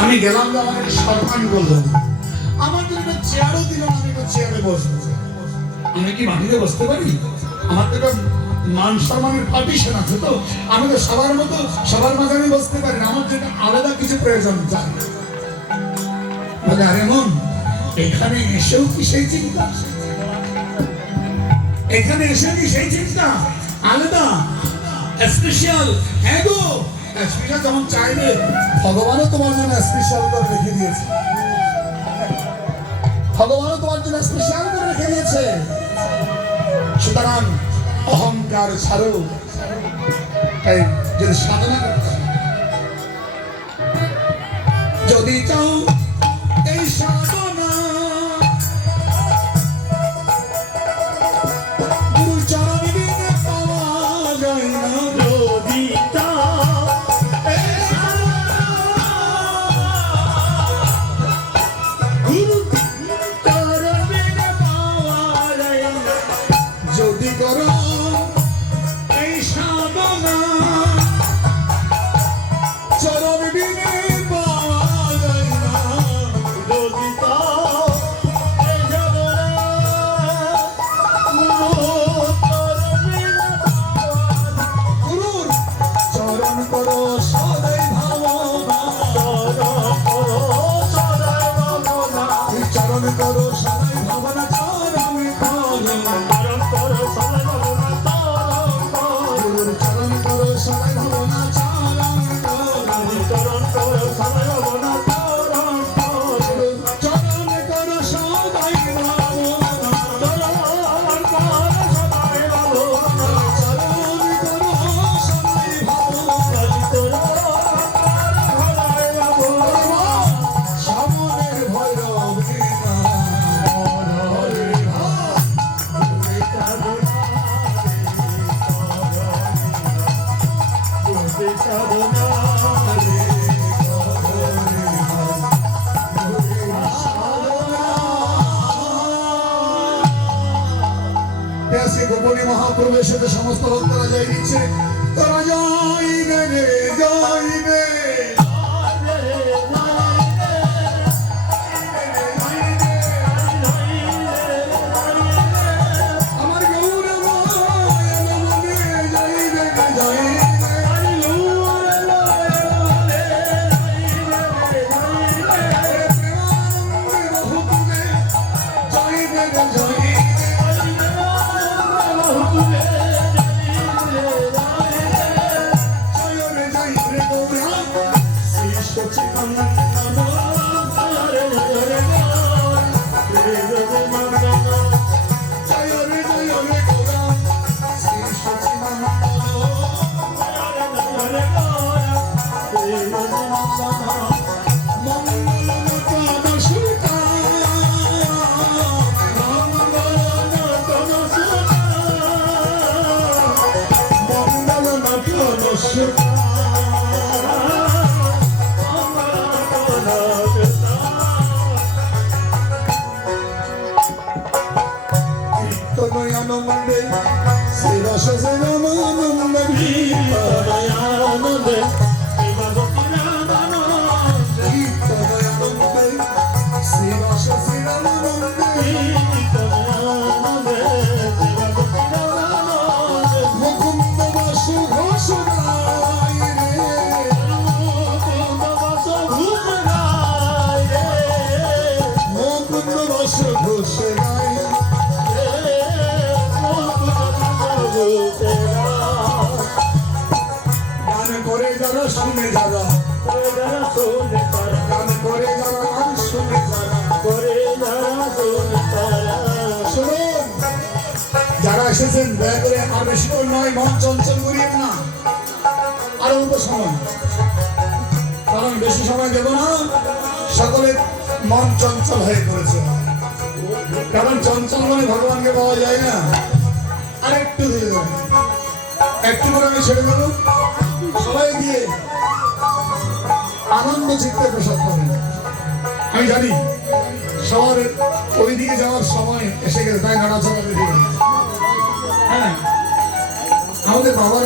আমি গেলাম যে আমাকে সম্মান করলো, আমার জন্য চেয়ারও দিল, আমি তো চেয়ারে বসবো। আমি কি মাটিতে বসতে পারি? আমার তো মান সম্মানের পার্টিশন আছে, তো আমি তো সবার মতো সবার মাঝে আমি বসতে পারি না, আমার জন্য আলাদা কিছু প্রয়োজন চাই। বলে আরে মন, এখানে এসেও কি সেই চিন্তা? এখানে এসে কি সেই চিন্তা? আলাদা স্পেশাল এগো স্পেশাল যেমন চাইবে, ভগবানও তোমার জন্য স্পেশাল করে রেখে দিয়েছে। ভগবানও তোমার জন্য স্পেশাল করে রেখে দিয়েছে। সুতরাং অহংকার ছাড়ো, তাই যদি সাধনা করতে যদি চাও এই সাধনা গুরু চরণ বিনে পাওয়া যায় না। যদি চাও এই সাধনা গুরু চরণ বিনে পাওয়া যায় না। যদি করো এই সাধনা চরণ বিনে গোপনে মহাপ্রভুর সাথে সমস্ত ভক্তরা যাই দিচ্ছে, তারা যাইবে রে যাইবে। আমার গৌরব যাইবে শুনে যারা গান করে যারা শুনে শুনুন, যারা এসেছেন দয়া করে আর বেশি করে নয়, মন চঞ্চল করিয়েন না, আর অল্প সময়, কারণ বেশি সময় দেব না, সকলের মন চঞ্চল হয়ে পড়েছে। কারণ চঞ্চল মানে ভগবানকে পাওয়া যায় না। আর একটু দিয়ে দেবেন, একটু করে আমি ছেড়ে দেবো, সবাই দিয়ে আনন্দ চিত্তে প্রসাদ পাবেন। আমি জানি সবার ওইদিকে যাওয়ার সময় এসে গেছে, তাই নাড়াচাড়া দিয়ে। হ্যাঁ, আমাদের বাবা